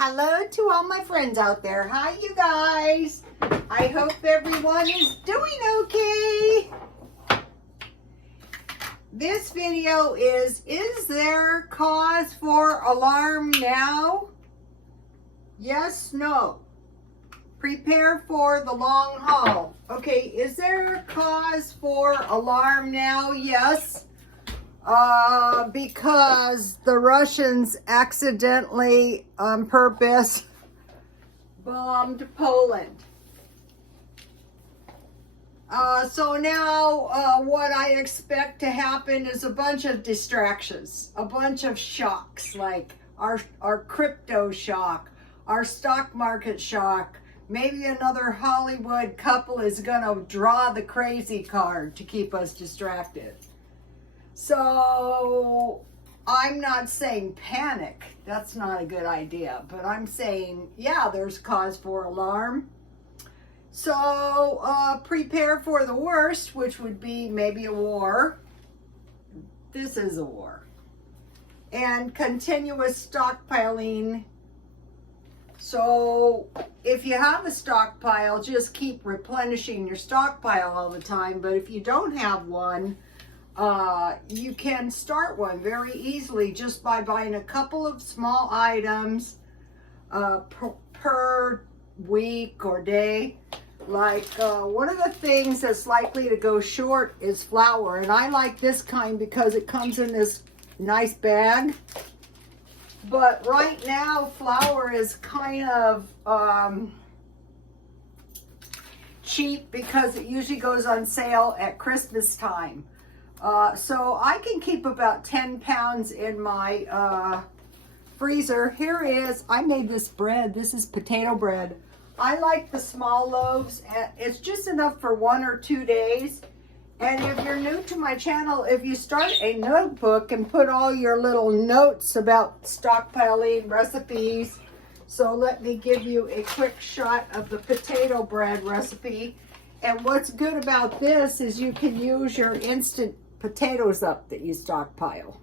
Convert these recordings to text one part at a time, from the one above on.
Hello to all my friends out there. Hi, you guys. I hope everyone is doing okay. This video is there cause for alarm now? Yes, no. Prepare for the long haul. Okay, is there a cause for alarm now? Yes. Because the Russians accidentally, on purpose, bombed Poland. So now what I expect to happen is a bunch of distractions, a bunch of shocks, like our crypto shock, our stock market shock. Maybe another Hollywood couple is going to draw the crazy card to keep us distracted. So I'm not saying panic. That's not a good idea. But I'm saying, yeah, there's cause for alarm. So prepare for the worst, which would be maybe a war. This is a war. And continuous stockpiling. So if you have a stockpile, just keep replenishing your stockpile all the time. But if you don't have one, you can start one very easily just by buying a couple of small items per week or day. Like one of the things that's likely to go short is flour, and I like this kind because it comes in this nice bag. But right now flour is kind of cheap because it usually goes on sale at Christmas time. So I can keep about 10 pounds in my freezer. Here is, I made this bread. This is potato bread. I like the small loaves. It's just enough for 1 or 2 days. And if you're new to my channel, if you start a notebook and put all your little notes about stockpiling recipes. So let me give you a quick shot of the potato bread recipe. And what's good about this is you can use your instant potatoes up that you stockpile.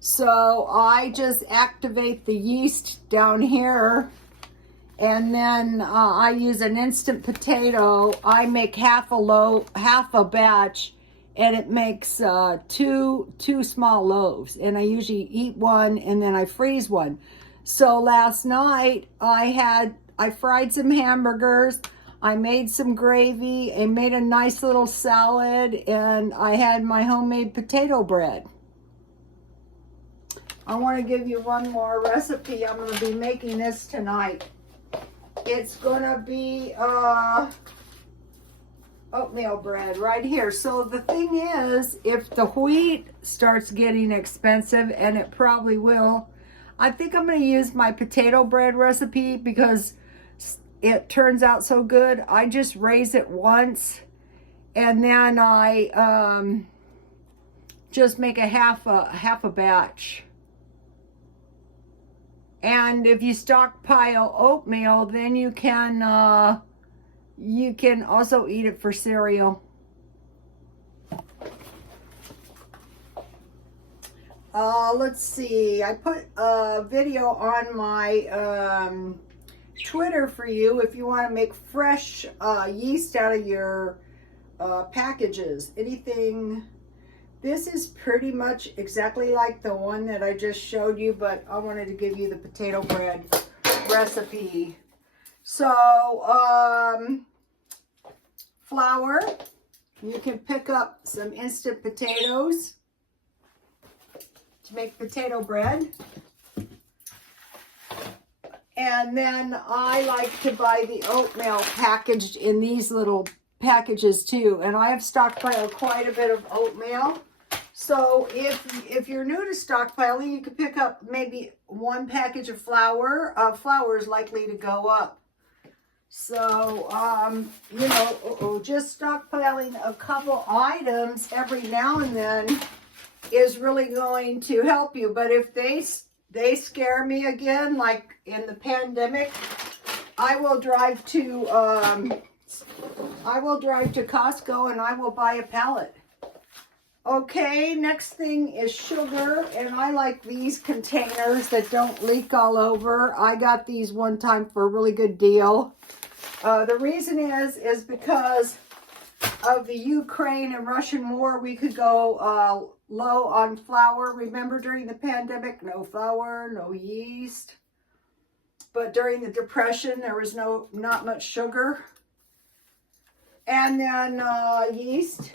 So I just activate the yeast down here, and then I use an instant potato. I make half a batch, and it makes two small loaves, and I usually eat one and then I freeze one. So last night I fried some hamburgers, I made some gravy, and made a nice little salad, and I had my homemade potato bread. I want to give you one more recipe. I'm going to be making this tonight. It's going to be oatmeal bread right here. So the thing is, if the wheat starts getting expensive, and it probably will, I think I'm going to use my potato bread recipe because it turns out so good. I just raise it once, and then I just make a half a batch. And if you stockpile oatmeal, then you can also eat it for cereal. Let's see. I put a video on my Twitter for you if you want to make fresh yeast out of your packages. Anything. This is pretty much exactly like the one that I just showed you, but I wanted to give you the potato bread recipe. So flour, you can pick up some instant potatoes to make potato bread. And then I like to buy the oatmeal packaged in these little packages too. And I have stockpiled quite a bit of oatmeal. So if you're new to stockpiling, you could pick up maybe 1 package of flour. Flour is likely to go up. So, you know, just stockpiling a couple items every now and then is really going to help you. But if they scare me again, like in the pandemic, I will drive to Costco and I will buy a pallet. Okay, next thing is sugar, and I like these containers that don't leak all over. I got these one time for a really good deal. The reason is because of the Ukraine and Russian war, we could go low on flour. Remember during the pandemic, no flour, no yeast. But during the Depression, there was not much sugar. And then yeast.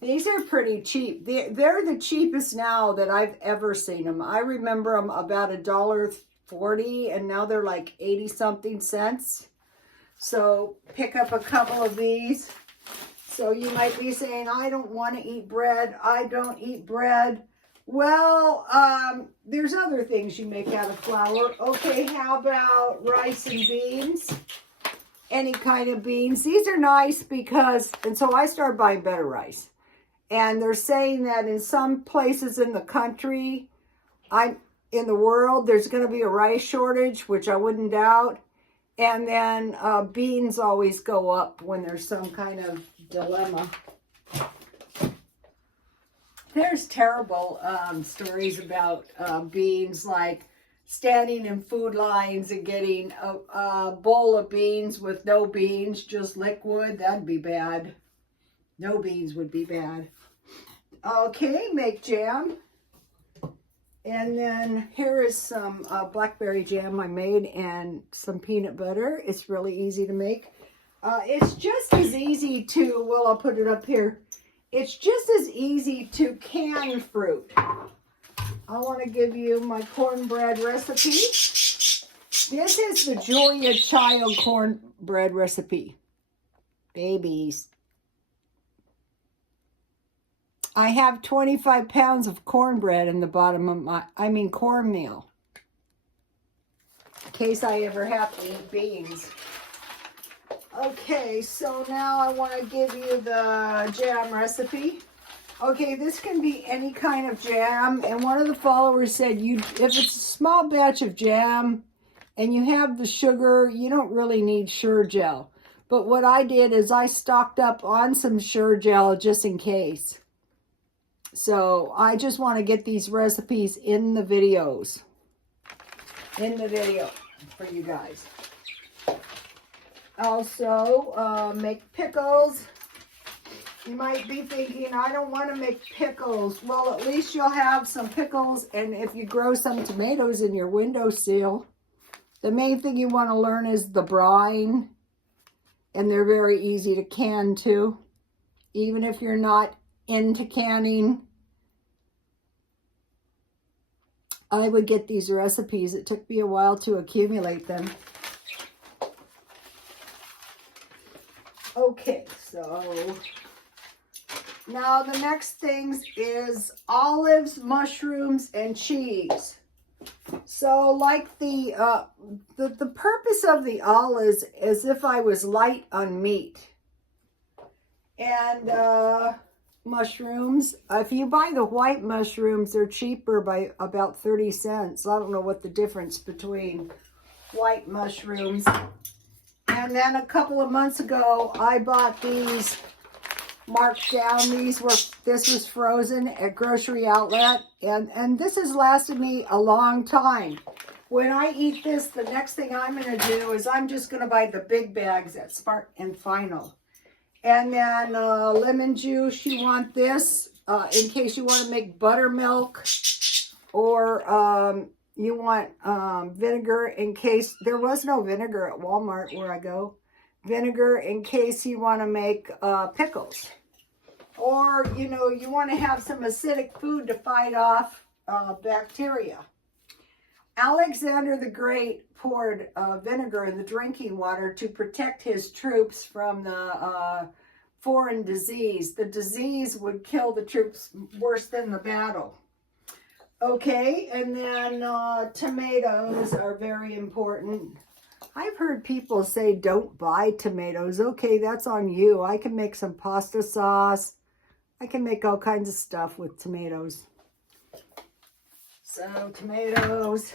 These are pretty cheap. They're the cheapest now that I've ever seen them. I remember them about $1.40, and now they're like 80-something cents. So pick up a couple of these. So you might be saying, I don't want to eat bread. I don't eat bread. Well, there's other things you make out of flour. Okay, how about rice and beans? Any kind of beans. These are nice because, and so I started buying better rice. And they're saying that in some places in the country, in the world, there's going to be a rice shortage, which I wouldn't doubt. And then beans always go up when there's some kind of dilemma. There's terrible stories about beans, like standing in food lines and getting a bowl of beans with no beans, just liquid. That'd be bad. No beans would be bad. Okay, make jam. And then here is some blackberry jam I made and some peanut butter. It's really easy to make. It's just as easy to, well, I'll put it up here. It's just as easy to can fruit. I want to give you my cornbread recipe. This is the Julia Child cornbread recipe. Babies. I have 25 pounds of cornbread in the bottom of cornmeal. In case I ever have to eat beans. Okay, so now I want to give you the jam recipe. Okay, this can be any kind of jam. And one of the followers said, if it's a small batch of jam and you have the sugar, you don't really need Sure Gel. But what I did is I stocked up on some Sure Gel just in case. So I just want to get these recipes in the videos. In the video for you guys. Also, make pickles. You might be thinking, I don't want to make pickles. Well, at least you'll have some pickles. And if you grow some tomatoes in your windowsill, the main thing you want to learn is the brine. And they're very easy to can too. Even if you're not into canning, I would get these recipes. It took me a while to accumulate them. Okay, so now the next things is olives, mushrooms, and cheese. So like the purpose of the olives is if I was light on meat. And mushrooms, if you buy the white mushrooms, they're cheaper by about 30 cents. I don't know what the difference between white mushrooms. And then a couple of months ago, I bought these marked down. This was frozen at Grocery Outlet. And this has lasted me a long time. When I eat this, the next thing I'm going to do is I'm just going to buy the big bags at Smart and Final. And then lemon juice, you want this in case you want to make buttermilk. Or you want vinegar in case, there was no vinegar at Walmart where I go. Vinegar in case you want to make pickles. Or, you know, you want to have some acidic food to fight off bacteria. Alexander the Great poured vinegar in the drinking water to protect his troops from the foreign disease. The disease would kill the troops worse than the battle. Okay, and then tomatoes are very important. I've heard people say don't buy tomatoes. Okay, that's on you. I can make some pasta sauce. I can make all kinds of stuff with tomatoes. So, tomatoes.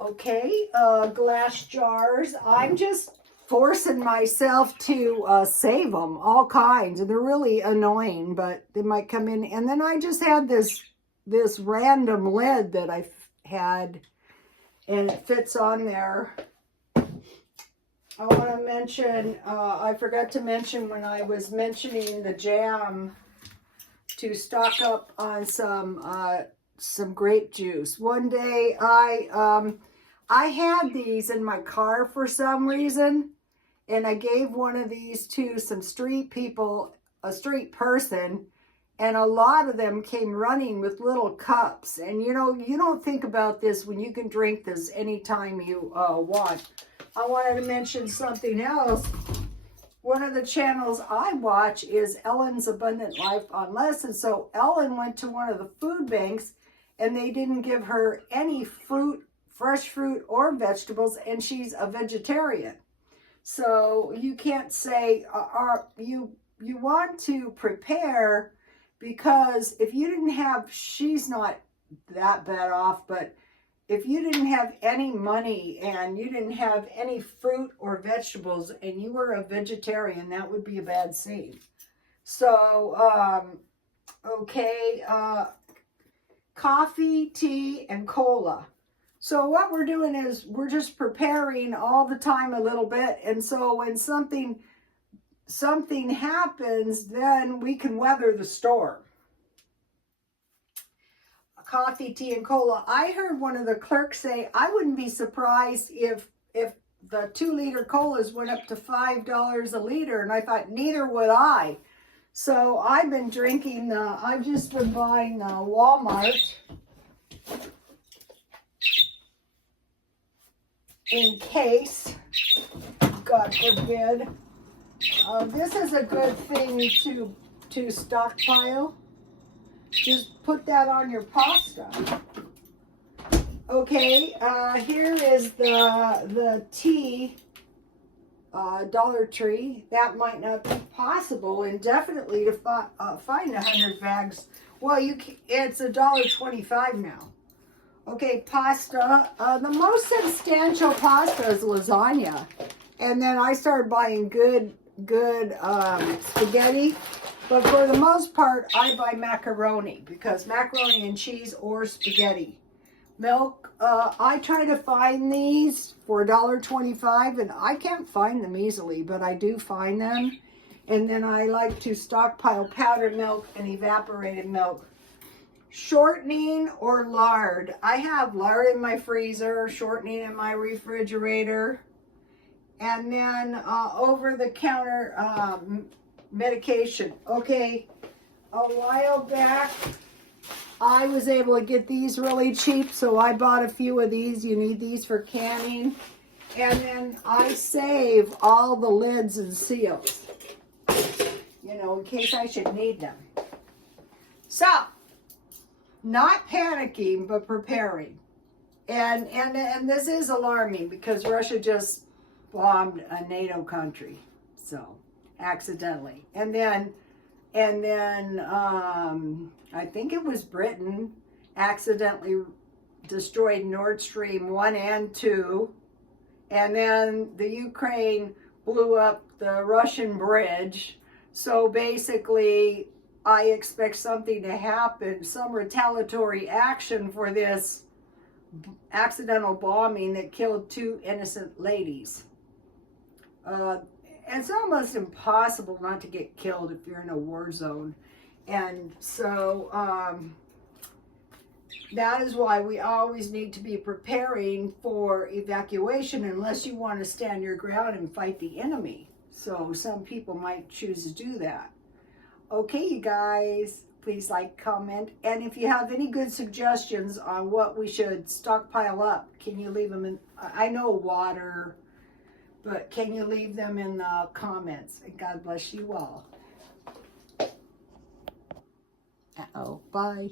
Okay, glass jars. I'm just forcing myself to save them, all kinds. And they're really annoying, but they might come in. And then I just had this random lid that I had, and it fits on there. I want to mention, I forgot to mention when I was mentioning the jam, to stock up on some grape juice. One day I had these in my car for some reason, and I gave one of these to some street people, a street person, and a lot of them came running with little cups. And you know, you don't think about this when you can drink this anytime you want. I wanted to mention something else. One of the channels I watch is Ellen's Abundant Life on Less. And so Ellen went to one of the food banks, and they didn't give her any fruit, fresh fruit or vegetables, and she's a vegetarian. So you can't say, you want to prepare, because if you didn't have, she's not that bad off, but if you didn't have any money and you didn't have any fruit or vegetables and you were a vegetarian, that would be a bad scene. So, okay, coffee, tea, and cola. So what we're doing is we're just preparing all the time a little bit. And so when something happens, then we can weather the storm. Coffee, tea, and cola. I heard one of the clerks say, I wouldn't be surprised if the 2-liter colas went up to $5 a liter. And I thought, neither would I. So I've been drinking, I've just been buying Walmart in case, God forbid. This is a good thing to stockpile. Just put that on your pasta. Okay, here is the tea, Dollar Tree. That might not be possible indefinitely to find 100 bags. Well, it's $1.25 now. Okay, pasta. The most substantial pasta is lasagna, and then I started buying good spaghetti. But for the most part, I buy macaroni, because macaroni and cheese or spaghetti. Milk, I try to find these for $1.25, and I can't find them easily, but I do find them. And then I like to stockpile powdered milk and evaporated milk. Shortening or lard. I have lard in my freezer, shortening in my refrigerator. And then over-the-counter medication. Okay, a while back I was able to get these really cheap, so I bought a few of these. You need these for canning. And then I save all the lids and seals, you know, in case I should need them. So, not panicking, but preparing. And this is alarming, because Russia just bombed a NATO country, so accidentally. And then I think it was Britain accidentally destroyed Nord Stream 1 and 2. And then the Ukraine blew up the Russian bridge. So basically, I expect something to happen, some retaliatory action for this accidental bombing that killed 2 innocent ladies. It's almost impossible not to get killed if you're in a war zone. And so that is why we always need to be preparing for evacuation, unless you want to stand your ground and fight the enemy. So some people might choose to do that. Okay, you guys, please like, comment, and if you have any good suggestions on what we should stockpile up, can you leave them in? I know water, but can you leave them in the comments? And God bless you all. Uh-oh, bye.